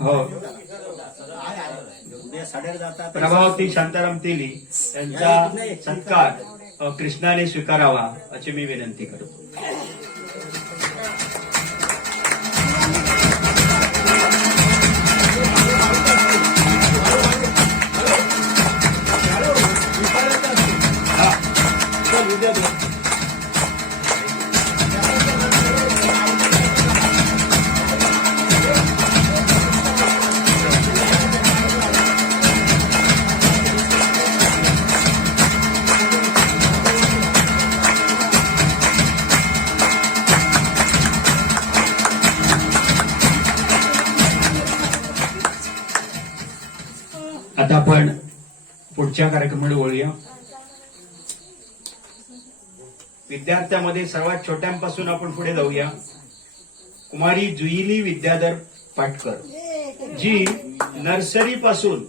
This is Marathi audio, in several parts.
हो प्रभावती शांताराम तेली यांचा सत्कार कृष्णाने स्वीकारावा अशी मी विनंती करतो. आता आपण पुढच्या कार्यक्रमाला वळूया. विद्यार्थ्यामध्ये सर्वात छोट्यांपासून आपण पुढे जाऊया. कुमारी जुईली विद्याधर पाटकर जी नर्सरी पासून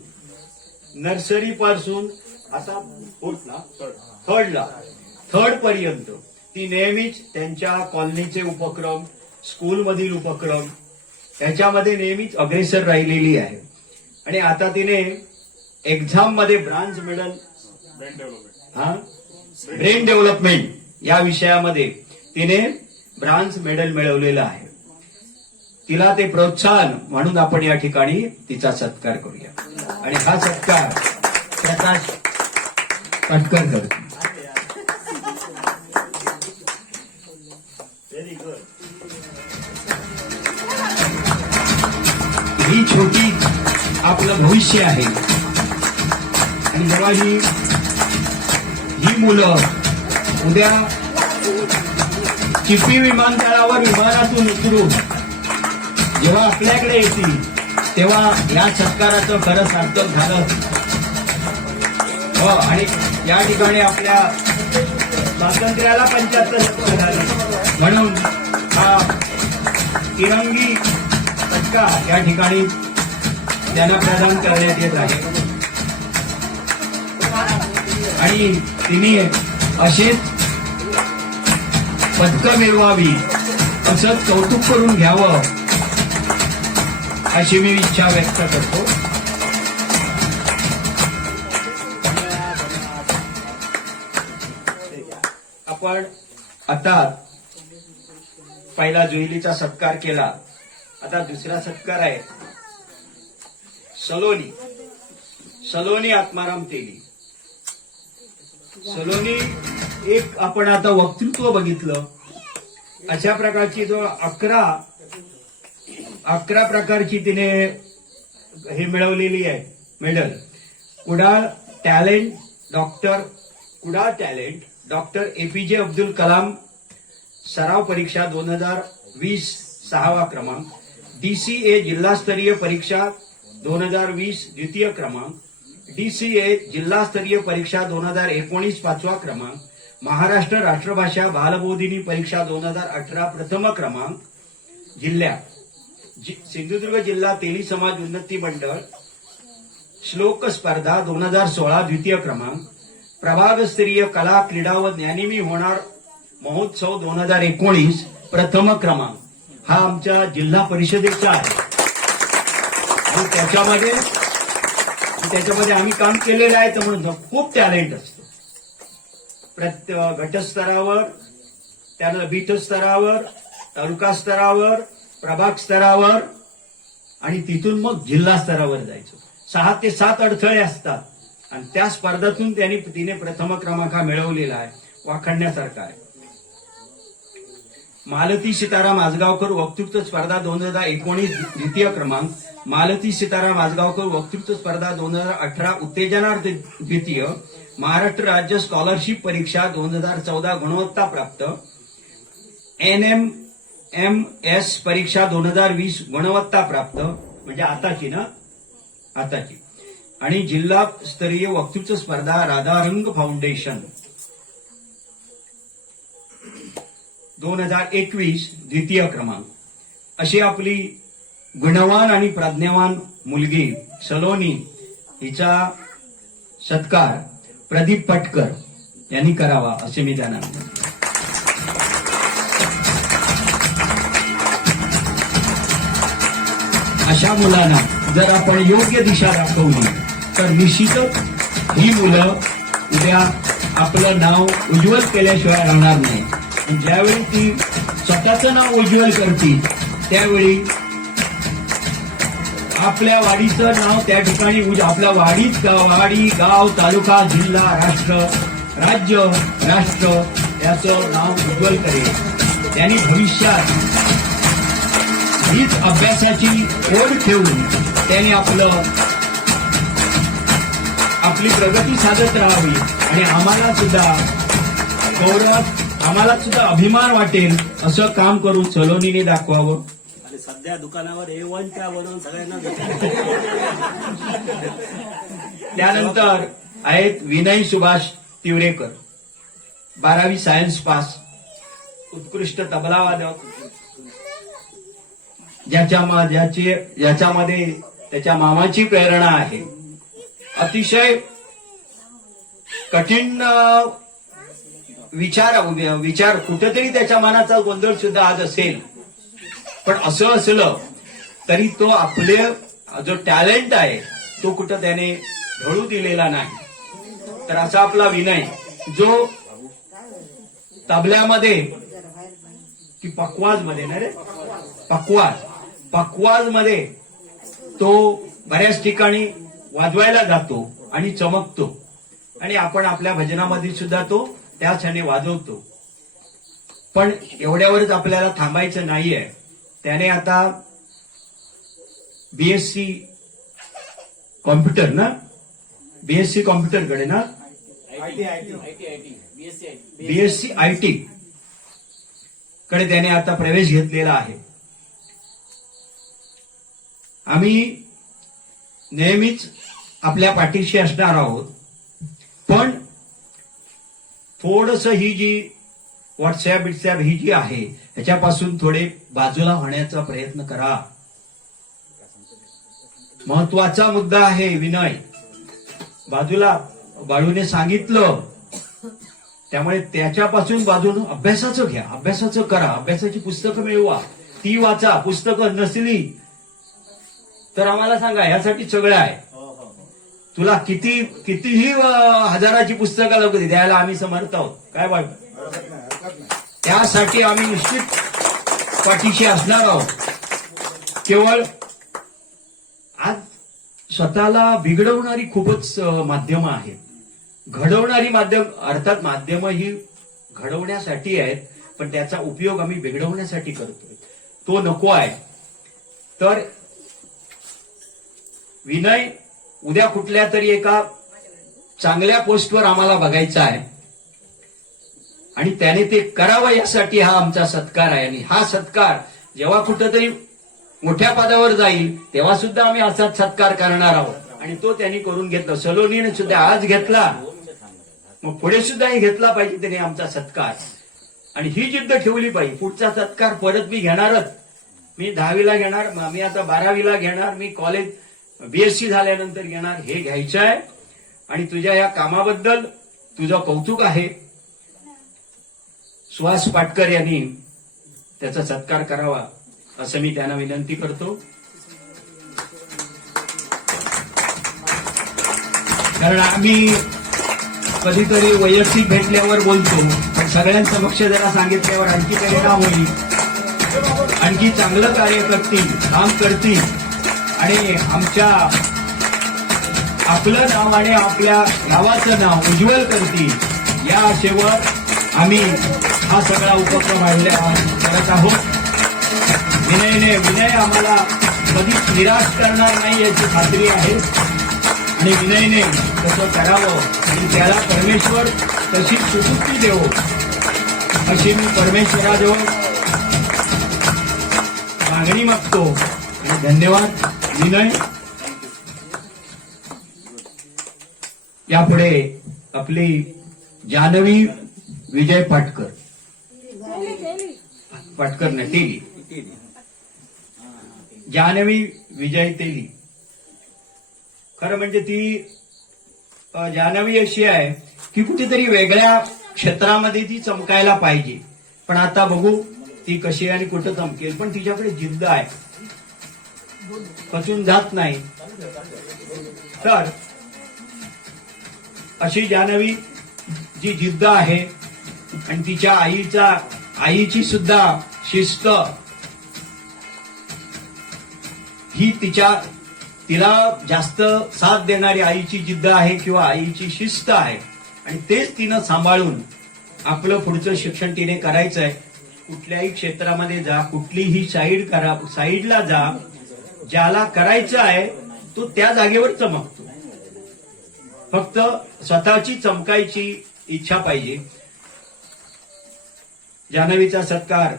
आता थर्ड पर्यंत ती नेहमीच त्यांच्या कॉलनीचे उपक्रम, स्कूलमधील उपक्रम त्याच्यामध्ये नेहमीच अग्रेसर राहिलेली आहे. आणि आता तिने एक्झाम मध्ये ब्रॉन्झ मेडल ब्रेन डेव्हलपमेंट या विषयामध्ये तिने ब्रॉन्झ मेडल मिळवलेलं आहे. तिला ते प्रोत्साहन म्हणून आपण या ठिकाणी तिचा सत्कार करूया. आणि हा सत्कार प्रकाश पाटकर करतो. Very good. ही छोटी आपलं भविष्य आहे. आणि जेव्हा ही मुलं उद्या चिपी विमानतळावर विमानातून उतरून जेव्हा आपल्याकडे येतील तेव्हा या सत्काराचं खरं सार्थक झालं. हो, आणि या ठिकाणी आपल्या स्वातंत्र्याला 75 वर्ष झाले म्हणून हा तिरंगी सत्कार या ठिकाणी त्यांना प्रदान करण्यात येत आहे. आणि तिने अशीच पदकं मिळवावी असं कौतुक करून घ्यावं अशी मी इच्छा व्यक्त करतो. आपण आता पहिला जुईलीचा सत्कार केला. आता दुसरा सत्कार आहे सलोनी आत्माराम तेली. सलोनी एक आपण आता वक्तृत्व बघितलं. अशा प्रकारची जो 11 प्रकारची तिने हे मिळवलेली आहे medal. Kudal talent doctor APJ Abdul Kalam सराव परीक्षा 2020 6वा क्रमांक, DCA जिल्हास्तरीय परीक्षा 2020 द्वितीय क्रमांक, DCA जिल्हास्तरीय परीक्षा 2019 5वा क्रमांक, महाराष्ट्र राष्ट्रभाषा बालबोधिनी परीक्षा 2018 प्रथम क्रमांक, सिंधुदुर्ग जिल्हा तेली समाज उन्नती मंडळ श्लोक स्पर्धा 2016 द्वितीय क्रमांक, प्रभागस्तरीय कला क्रीडा व ज्ञानिमी होणार महोत्सव 2019 प्रथम क्रमांक. हा आमच्या जिल्हा परिषदेचा आहे. आणि त्याच्यामध्ये आम्ही काम केलेलं आहे. तर म्हणून खूप टॅलेंट असतं. प्रत्येक गटस्तरावर, त्यानंतर बीट स्तरावर, तालुका स्तरावर, प्रभाग स्तरावर आणि तिथून मग जिल्हा स्तरावर जायचं. 6 ते 7 अडथळे असतात आणि त्या स्पर्धातून तिने प्रथम क्रमांक मिळवलेला आहे. वाखाणण्यासारखा आहे. मालती सीताराम आजगावकर वक्तृत्व स्पर्धा 2019 द्वितीय क्रमांक, मालती सीताराम आजगावकर वक्तृत्व स्पर्धा 2018 उत्तेजनार्थ द्वितीय, महाराष्ट्र राज्य स्कॉलरशिप परीक्षा 2014 गुणवत्ता प्राप्त, NMMS परीक्षा 2020 गुणवत्ता प्राप्त म्हणजे आताची. आणि जिल्हास्तरीय वक्तृत्व स्पर्धा राधारंग फाउंडेशन 2021 द्वितीय क्रमांक. अशी आपली गुणवान आणि प्रज्ञावान मुलगी सलोनी हिचा सत्कार प्रदीप पाटकर यांनी करावा असे मी त्यांना. अशा मुलांना जर आपण योग्य दिशा दाखवली तर निश्चितच ही मुलं उद्या आपलं नाव उज्ज्वल केल्याशिवाय राहणार नाही. आणि ज्यावेळी ती स्वतःचं नाव उज्ज्वल करतील त्यावेळी आपल्या वाडीचं नाव त्या ठिकाणी आपल्या वाडी गाव तालुका जिल्हा राष्ट्र राज्य राष्ट्र याचं नाव उज्ज्वल करेल. त्यांनी भविष्यात हीच अभ्यासाची ओढ ठेवून त्यांनी आपली प्रगती साधत राहावी आणि आम्हाला सुद्धा गौरव आम्हाला सुद्धा अभिमान वाटेल असं काम करून सलोनीने दाखवावं. सध्या दुकानावर A1 च्या बनवून सगळ्यांना त्यानंतर आहेत विनय सुभाष तिवरेकर, 12वी सायन्स पास, उत्कृष्ट तबला वादक, ज्याच्यामध्ये त्याच्या मामाची प्रेरणा आहे. अतिशय कठीण विचार कुठेतरी त्याच्या मनाचा गोंधळ सुद्धा आज असेल, पण असं असलं तरी तो आपले जो टॅलेंट आहे तो कुठं त्याने ढळू दिलेला नाही. तर असा आपला विनय जो तबल्यामध्ये की पकवाज मध्ये ना रे पकवाज मध्ये तो बऱ्याच ठिकाणी वाजवायला जातो आणि चमकतो आणि आपण आपल्या भजनामध्ये सुद्धा तो त्या क्षणी वाजवतो. पण एवढ्यावरच आपल्याला थांबायचं नाहीये. त्याने आता बीएससी कॉम्प्युटर ना बीएससी कॉम्प्युटरकडे ना बीएससी आयटी कडे त्याने आता प्रवेश घेतलेला आहे. आम्ही नेहमीच आपल्या पाठीशी असणार आहोत, पण थोडस ही जी व्हॉट्सअप ही जी आहे ह्याच्यापासून थोडे बाजूला होण्याचा प्रयत्न करा. महत्वाचा मुद्दा आहे विनय. बाजूला बाळूने सांगितलं त्यामुळे त्याच्यापासून बाजून अभ्यासाचं घ्या, अभ्यासाचं करा, अभ्यासाची पुस्तकं मिळवा, ती वाचा. पुस्तकं नसली तर आम्हाला सांगा, ह्यासाठी सगळं आहे. तुला कितीही हजाराची पुस्तकं लागू द्यायला आम्ही समर्थ आहोत. काय बाळ, त्यासाठी आम्ही निश्चित पाठीशी असणार आहोत. केवळ आज स्वतःला बिघडवणारी खूपच माध्यमं आहेत, घडवणारी माध्यम, अर्थात माध्यम ही घडवण्यासाठी आहेत, पण त्याचा उपयोग आम्ही बिघडवण्यासाठी करतोय, तो नको आहे. तर विनय उद्या कुठल्या तरी एका चांगल्या पोस्टवर आम्हाला बघायचा आहे आणि त्याने ते करावं यासाठी हा आमचा सत्कार आहे. आणि हा सत्कार जेव्हा कुठेतरी मोठ्या पदावर जाईल तेव्हा सुद्धा आम्ही असाच सत्कार करणार आहोत आणि तो त्यांनी करून घेतला. सलोनीने सुद्धा आज घेतला, मग पुढे सुद्धा घेतला पाहिजे त्याने आमचा सत्कार. आणि ही जिद्द ठेवली पाहिजे. पुढचा सत्कार परत मी घेणारच. मी 10वीला घेणार, मी आता 12वीला घेणार, मी कॉलेज बीएससी झाल्यानंतर घेणार. हे घ्यायचं आहे आणि तुझ्या या कामाबद्दल तुझं कौतुक आहे. सुहास पाटकर यांनी त्याचा सत्कार करावा असं मी त्यांना विनंती करतो. कारण आम्ही कधीतरी वैयक्तिक भेटल्यावर बोलतो, पण सगळ्यांसमक्ष जरा सांगितल्यावर आणखी परिणाम होईल, आणखी चांगलं कार्य करतील, काम करतील आणि आपलं नाव आणि आपल्या गावाचं नाव उज्ज्वल करतील या आशेवर आम्ही हा सगळा उपक्रम करत आहोत. विनय आम्हाला कधीच निराश करणार नाही याची खात्री आहे आणि विनयने तसं करावं आणि त्याला परमेश्वर तशी सुबुद्धी देवो अशी मी परमेश्वराजवळ मागणी मागतो. आणि धन्यवाद विनय. यापुढे आपली जान्हवी विजय पाटकर नाही तेली, जान्हवी विजय तेली. खरं म्हणजे ती जान्हवी अशी आहे की कुठेतरी वेगळ्या क्षेत्रामध्ये ती चमकायला पाहिजे, पण आता बघू ती कशी आणि कुठं चमकेल. पण तिच्याकडे जिद्द आहे. खचून जात नाही. तर अशी जान्हवी जी जिद्द आहे आणि तिच्या आईची सुद्धा शिस्त ही तिला जास्त साथ देणारी आईची जिद्द आहे किंवा आईची शिस्त आहे आणि तेच तिनं सांभाळून आपलं पुढचं शिक्षण तिने करायचं आहे. कुठल्याही क्षेत्रामध्ये जा, कुठलीही साईडला जा, ज्याला करायचं आहे तो त्या जागेवर चमकतो. फक्त स्वतःची चमकायची इच्छा पाहिजे. जान्हवीचा सत्कार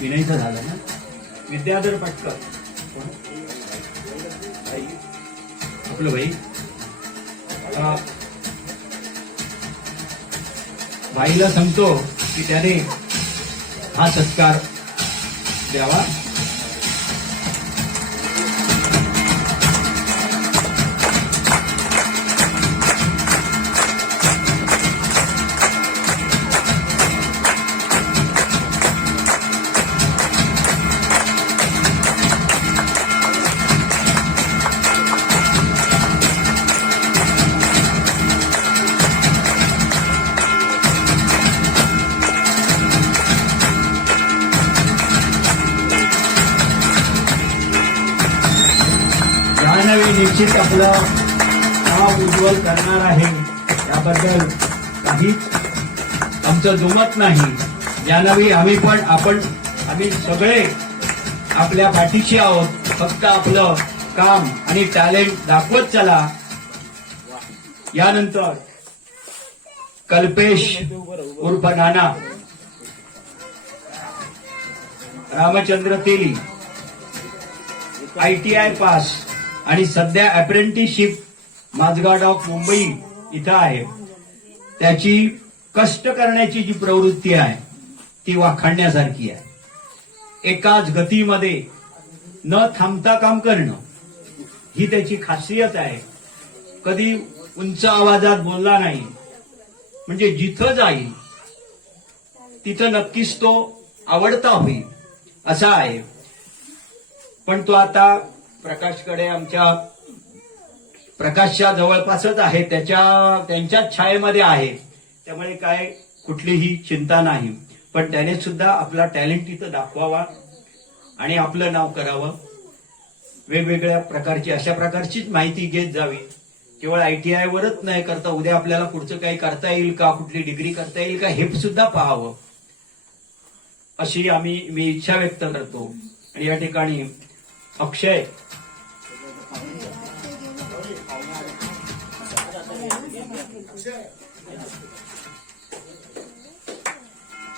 विनयचा झाला ना. विद्याधर पटकर आपलं भाई भाईला सांगतो की त्याने हा सत्कार द्यावा. जान्हवी निश्चित आपलं नाव उज्ज्वल करणार आहे, याबद्दल काहीच आमचं दुमत नाही. जान्हवी आम्ही सगळे आपल्या पाठीशी आहोत. फक्त आपलं काम आणि टॅलेंट दाखवत चला. यानंतर कल्पेश उर्फ नाना, रामचंद्र तेली, ITI पास आणि सध्या अप्रेंटिसशिप माझगाव ऑफ मुंबई इथं आहे. त्याची कष्ट करण्याची जी प्रवृत्ती आहे ती वाखाणण्यासारखी आहे. एकाच गतीमध्ये न थांबता काम करणं ही त्याची खासियत आहे. कधी उंच आवाजात बोलला नाही, म्हणजे जिथं जाईल तिथं नक्कीच तो आवडता होईल असा आहे. पण तो आता प्रकाशकडे, आमच्या प्रकाशच्या जवळपासच आहे, त्यांच्याच छायेमध्ये आहे. त्यामुळे काय कुठलीही चिंता नाही. पण त्याने सुद्धा आपला टॅलेंट तिथं दाखवावा आणि आपलं नाव करावं. वेगवेगळ्या प्रकारची अशा प्रकारचीच माहिती घेत जावी. केवळ ITI वरच नाही करता उद्या आपल्याला पुढचं काही करता येईल का, कुठली डिग्री करता येईल का हे सुद्धा पाहावं अशी मी इच्छा व्यक्त करतो. आणि या ठिकाणी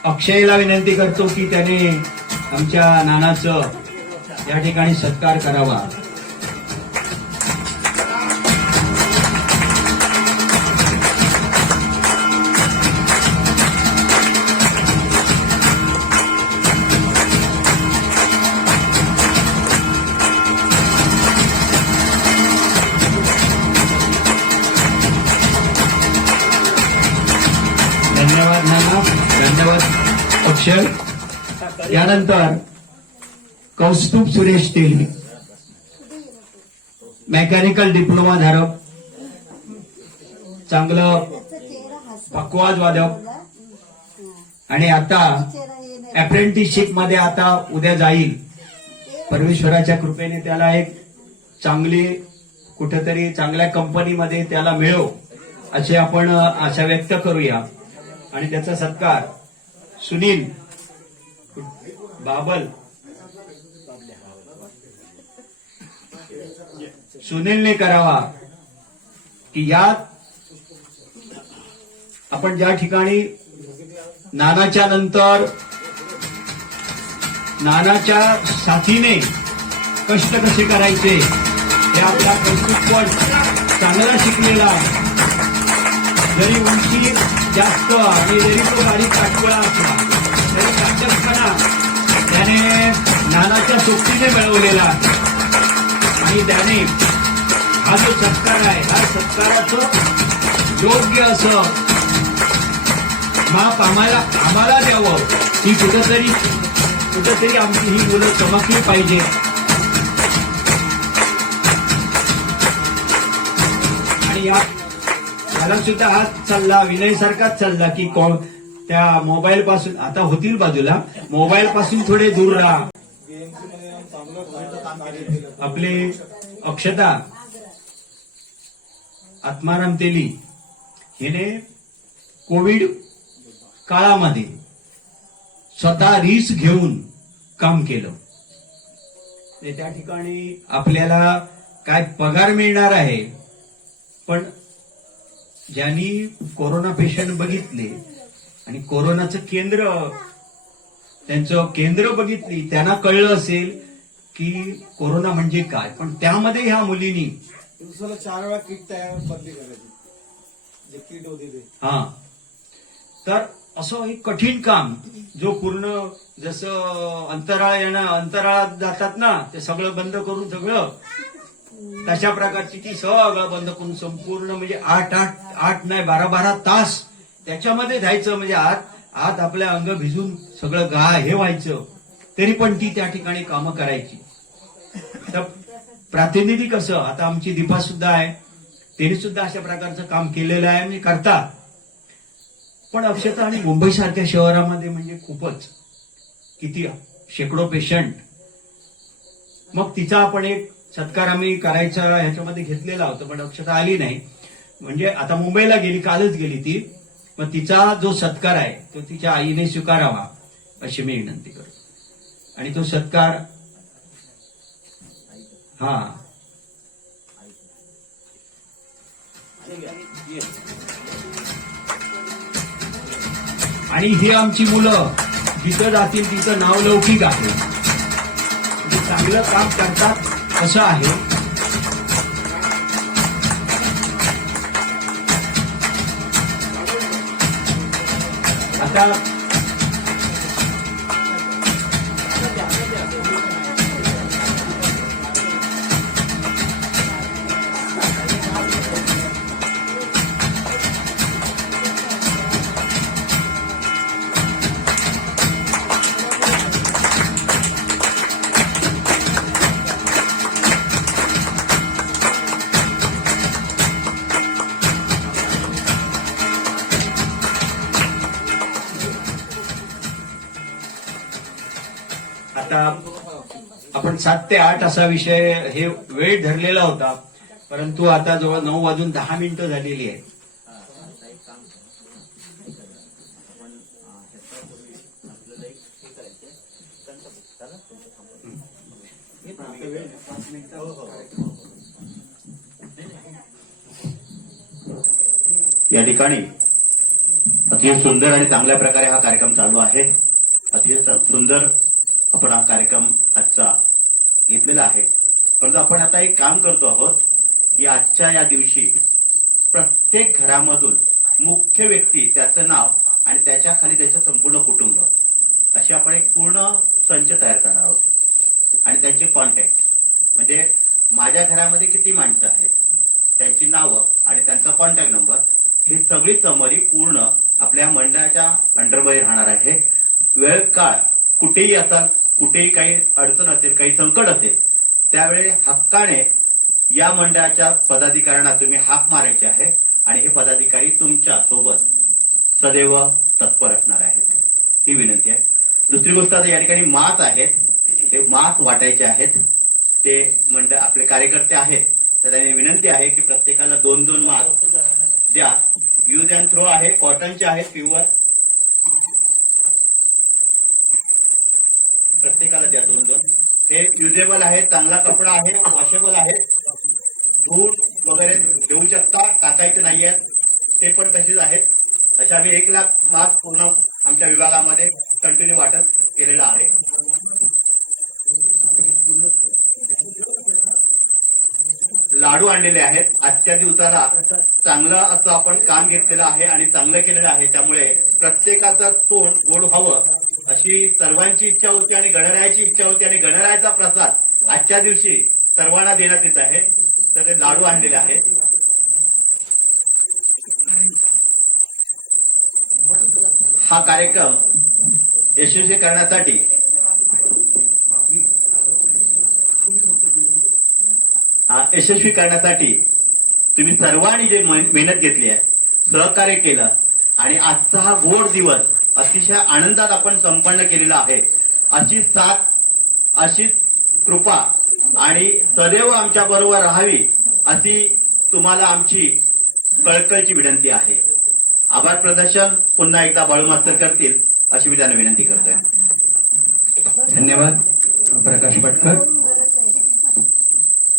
अक्षयला विनंती करतो की त्याने आमच्या नानाचं या ठिकाणी सत्कार करावा. धन्यवाद नाना, धन्यवाद अक्षय. यानंतर कौस्तुभ सुरेश तेली, मेकॅनिकल डिप्लोमा धारक, चांगलं पखवाज वादक आणि आता अप्रेंटिसशिप मध्ये आता उद्या जाईल. परमेश्वराच्या कृपेने त्याला एक चांगली कुठेतरी चांगल्या कंपनीमध्ये त्याला मिळो अशी आपण आशा व्यक्त करूया. आणि त्याचा सत्कार सुनील बाबल, सुनीलने करावा. की यात आपण ज्या ठिकाणी नानाच्या नंतर नानाच्या साथीने कष्ट कसे करायचे हे आपला कौतुक पण चांगला शिकलेला, जरी उंची जास्त आणि जरी तो गाडी काटकोळा असला तरी काटकपणा त्याने नानाच्या सोबतीने मिळवलेला. आणि त्याने हा जो सत्कार आहे, हा सत्काराचं योग्य असं माप आम्हाला द्यावं ही कुठंतरी कुठेतरी आमची ही मुलं चमकली पाहिजे. आणि याला सुद्धा हाच चालला, विनय सारखाच चालला की कोण त्या मोबाईल पासून आता होतील बाजूला, मोबाईल पासून थोडे दूर राहा. आपले अक्षता आत्माराम तेली हिने कोविड काळामध्ये स्वतः रिस्क घेऊन काम केलं. त्या ठिकाणी आपल्याला काय पगार मिळणार आहे, पण ज्यांनी कोरोना पेशंट बघितले आणि कोरोनाचं त्यांचं केंद्र बघितली, त्यांना कळलं असेल की कोरोना म्हणजे काय. पण त्यामध्ये ह्या मुलींनी दिवसाला 4 वेळा किट तयार बदली करायची, जे किट होती ते. हा, तर असं एक कठीण काम, जो पूर्ण जसं अंतराळात जातात ना, ते सगळं बंद करून सगळं तशा प्रकारची ती सगळं बंद करून संपूर्ण म्हणजे 8 नाही 12 तास त्याच्यामध्ये जायचं. म्हणजे आत आपल्या अंग भिजून सगळं हे व्हायचं, तरी पण ती त्या ठिकाणी कामं करायची. तर प्रातिनिधिक कसं, आता आमची दीपा सुद्धा आहे, तिने सुद्धा अशा प्रकारचं काम केलेलं आहे, म्हणजे करतात. पण अक्षता आणि मुंबई सारख्या शहरामध्ये म्हणजे खूपच किती शेकडो पेशंट. मग तिचा आपण एक सत्कार आम्ही करायचा ह्याच्यामध्ये घेतलेला होता, पण अक्षता आली नाही. म्हणजे आता मुंबईला गेली, कालच गेली ती. मग तिचा जो सत्कार आहे तो तिच्या आईने स्वीकारावा अशी मी विनंती करतो. आणि तो सत्कार आणि ही आमची मुलं जिथं जातील तिथं नावलौकिक आहे, म्हणजे चांगलं काम करतात असं आहे. आता आता आपण 7 ते 8 असा विषय हे वेळ धरलेला होता, परंतु आता जवळ 9:10 झालेली आहे. या ठिकाणी अतिशय सुंदर आणि चांगल्या प्रकारे हा कार्यक्रम चालू आहे. अतिशय सुंदर आपण हा कार्यक्रम आजचा घेतलेला आहे. परंतु आपण आता एक काम करतो आहोत की आजच्या या दिवशी प्रत्येक घरामधून मुख्य व्यक्ती, त्याचं नाव आणि त्याच्या खाली त्याचं संपूर्ण कुटुंब, अशी आपण एक पूर्ण संच तयार करणार आहोत. आणि त्यांचे कॉन्टॅक्ट, म्हणजे माझ्या घरामध्ये किती माणसं आहेत, त्यांची नावं आणि त्यांचा कॉन्टॅक्ट नंबर, ही सगळी समरी पूर्ण आपल्या मंडळाच्या अंडरमध्ये राहणार आहे. वेळ काळ कुठेही असाल, कुठेही काही अडचण असेल, काही संकट असेल, त्यावेळी हक्काने या मंडळाच्या पदाधिकाऱ्यांना तुम्ही हाक मारायची आहे आणि हे पदाधिकारी तुमच्या सोबत सदैव तत्पर असणार आहेत, ही विनंती आहे. दुसरी गोष्ट, आता या ठिकाणी मास्क आहेत, हे मास्क वाटायचे आहेत. ते मंडळ आपले कार्यकर्ते आहेत, तर त्यांनी विनंती आहे की प्रत्येकाला 2-2 मास्क द्या. यूज अँड थ्रो आहे, कॉटनचे आहेत, प्युअर, प्रत्येकाला द्या 2-2. हे युजेबल आहे, चांगला कपडा आहे, वॉशेबल आहे, धूळ वगैरे घेऊ शकता, टाकायचे नाहीये, ते पण तसेच आहेत. अशा आम्ही 1 लाख मास्क पूर्ण आमच्या विभागामध्ये कंटिन्यू वाटप केलेलं आहे. लाडू आणलेले आहेत. आजच्या दिवसाला चांगलं असं आपण काम घेतलेलं आहे आणि चांगलं केलेलं आहे, त्यामुळे प्रत्येकाचं तोंड गोड व्हावं अशी सर्वांची इच्छा होती आणि गणरायाची इच्छा होती. आणि गणरायाचा प्रसाद आजच्या दिवशी सर्वांना देण्यात येत आहे, तर ते लाडू आणलेले आहेत. हा कार्यक्रम यशस्वी करण्यासाठी यशस्वी करण्यासाठी तुम्ही सर्वांनी जे मेहनत घेतली आहे, सहकार्य केलं आणि आजचा हा गोड दिवस अतिशय आनंदात आपण संपन्न केलेला आहे. अशी साथ, अशी कृपा आणि सदैव आमच्या बरोबर राहावी अशी तुम्हाला आमची कळकळीची विनंती आहे. आभार प्रदर्शन पुन्हा एकदा बाळू मास्तर करतील अशी मी त्यांना विनंती करतोय. धन्यवाद प्रकाश पटकर.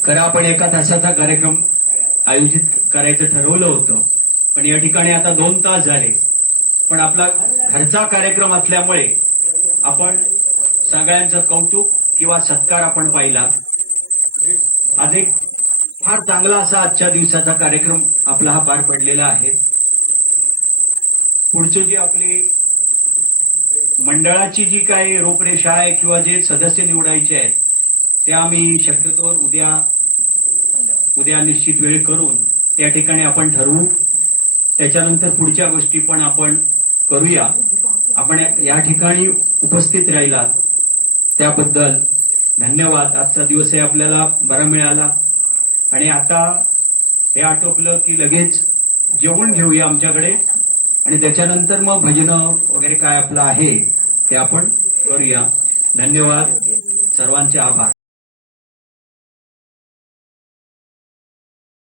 खरं आपण एका तासाचा कार्यक्रम आयोजित करायचं ठरवलं होतं, पण या ठिकाणी आता 2 तास झाले. पण आपला घरचा कार्यक्रम असल्यामुळे आपण सगळ्यांचं कौतुक किंवा सत्कार आपण पाहिला. आज एक फार चांगला असा आजच्या दिवसाचा कार्यक्रम आपला हा पार पडलेला आहे. पुढची जी आपली मंडळाची जी काही रूपरेषा आहे किंवा जे सदस्य निवडायचे आहेत ते आम्ही शक्यतो उद्या निश्चित वेळ करून त्या ठिकाणी आपण ठरवू. त्याच्यानंतर पुढच्या गोष्टी पण आपण करूया. आपण या ठिकाणी उपस्थित राहिलात त्याबद्दल धन्यवाद. आजचा दिवसही आपल्याला बरा मिळाला आणि आता हे आटोपलं की लगेच जेवण घेऊया आमच्याकडे आणि त्याच्यानंतर मग भजनं वगैरे काय आपलं आहे ते आपण करूया. धन्यवाद. सर्वांचे आभार.